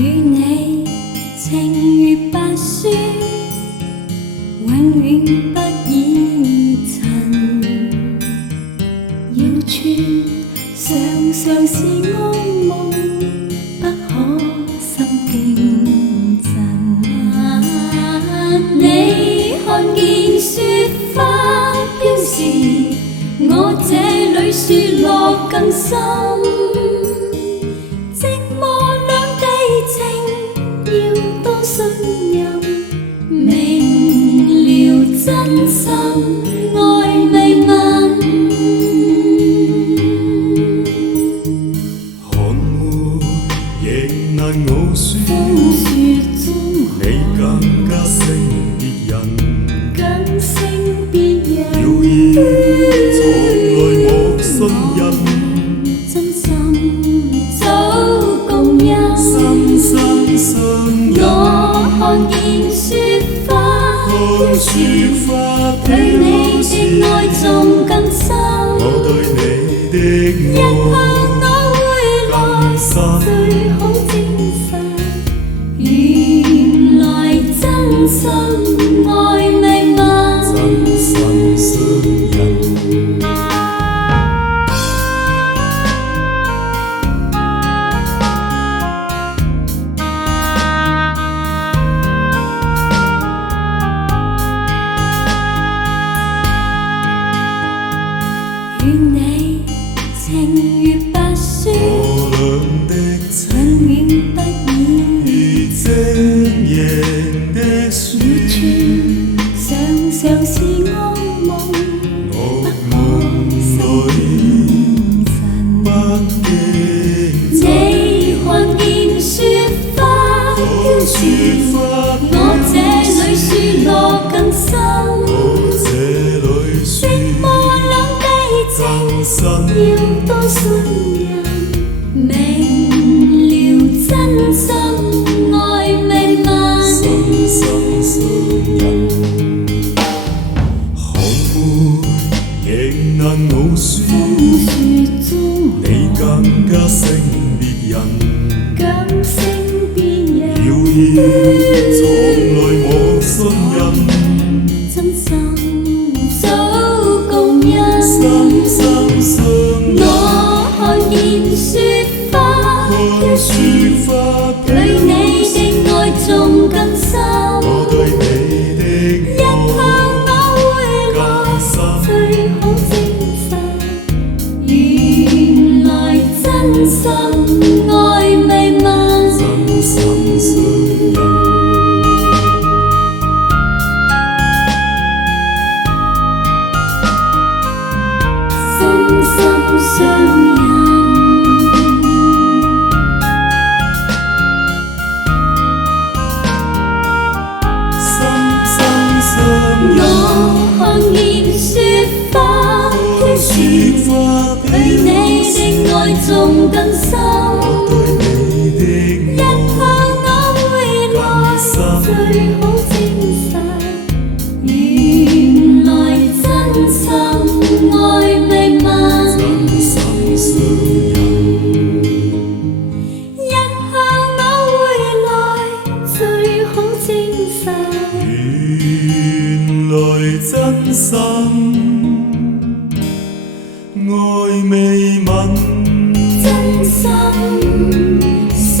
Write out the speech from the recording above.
與你情如白雪，永遠不染塵。要穿常是安夢，不可心驚震。你看見雪花飄時，我這裏雪落更深。寂寞兩地情，要多信任，明了真心愛未泯。寒梅亦難傲雪，風雪中你更加勝別人。更勝別人，謠言從來莫信任，真心早共欣。心心相印。我看見雪花飄時，對你的愛仲更深。我對你的一向我會來，深最好證實，原來真心愛未泯。真心相印。與你情如白雪，我倆的永遠不染如晶瑩的雪，常是安夢，我夢裏不驚震。你看見雪花飄時，我這裏雪落更深。我這裏雪寂寞兩地更情，深。要多信任，明了真心愛未泯。心心相印。寒梅亦難傲雪，風雪中你更加勝別人。更勝別人，謠言從來莫信任，真心早共欣。心心相印。我看見雪花飄時，對你的愛仲更深。我對你的一向我會來，深最好證實，原來真心愛未泯。真心相印。心心相印，心心相印。我看見雪花飄時，對你的愛仲更深。我對你的一向我會來，最好證實，原來真心愛未泯。真心相印。一向我會來，最好證實，原來真心愛未泯。真心相